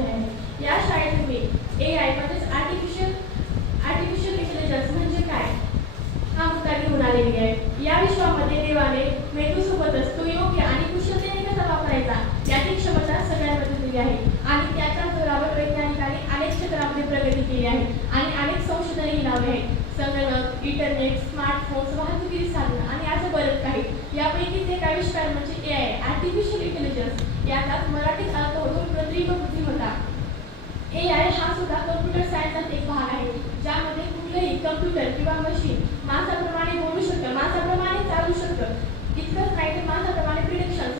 आले आहे। या शाळेत मी AI म्हणजेच आर्टिफिशियल इंटेलिजन्स म्हणजे काय हा मुद्दा घेऊन आलेली आहे। या विश्वामध्ये देवाने मेंदूसोबतच तो योग्य आणि कुशलतेने कसा वापरायचा याची क्षमता सगळ्यांमध्ये दिली आहे आणि त्याच्या जोरावर वैज्ञानिकांनी अनेक क्षेत्रामध्ये प्रगती केली आहे आणि अनेक संशोधनही लावले आहेत। संगणक, इंटरनेट, स्मार्टफोन्स, वाहतुकीची साधनं आणि असं बरंच काही। यापैकीच एक आविष्कार म्हणजे AI आर्टिफिशियल इंटेलिजन्स। याचा मराठीत अर्थ होतो कृत्रिम बुद्धिमत्ता। AI हा सुद्धा कम्प्युटर सायन्सचा एक भाग आहे, ज्यामध्ये कुठलंही कम्प्युटर किंवा मशीन माणसाप्रमाणे बोलू शकतं, माणसाप्रमाणे चालू शकतं। इतकंच नाही तर माणसाप्रमाणे प्रिडिक्शन